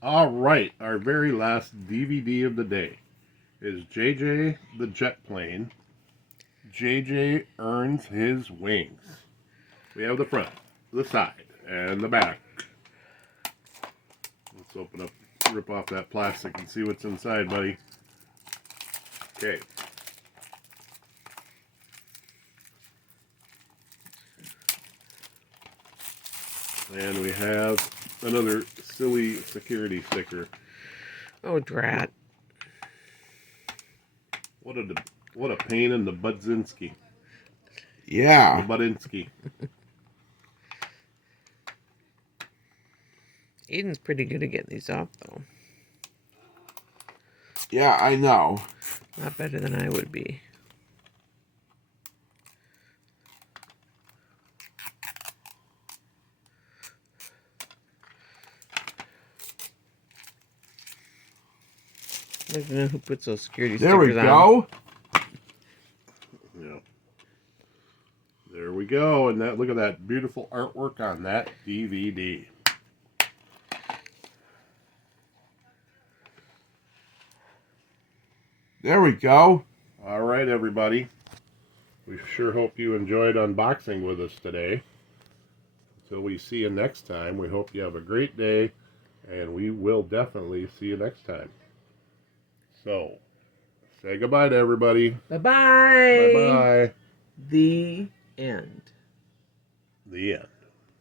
All right, our very last DVD of the day is JJ the Jet Plane. JJ earns his wings. We have the front, the side, and the back. Let's open up, rip off that plastic and see what's inside, buddy. Okay. And we have another silly security sticker. Oh, drat. What a pain in the Budzinski. Yeah. The Budinsky. Aiden's pretty good at getting these off, though. Yeah, I know. Not better than I would be. I don't know who puts those security There stickers we on. go. Yeah. There we go. And that, look at that beautiful artwork on that DVD. There we go. All right, everybody. We sure hope you enjoyed unboxing with us today. Until we see you next time, we hope you have a great day, and we will definitely see you next time. So, say goodbye to everybody. Bye-bye. Bye-bye. The end. The end.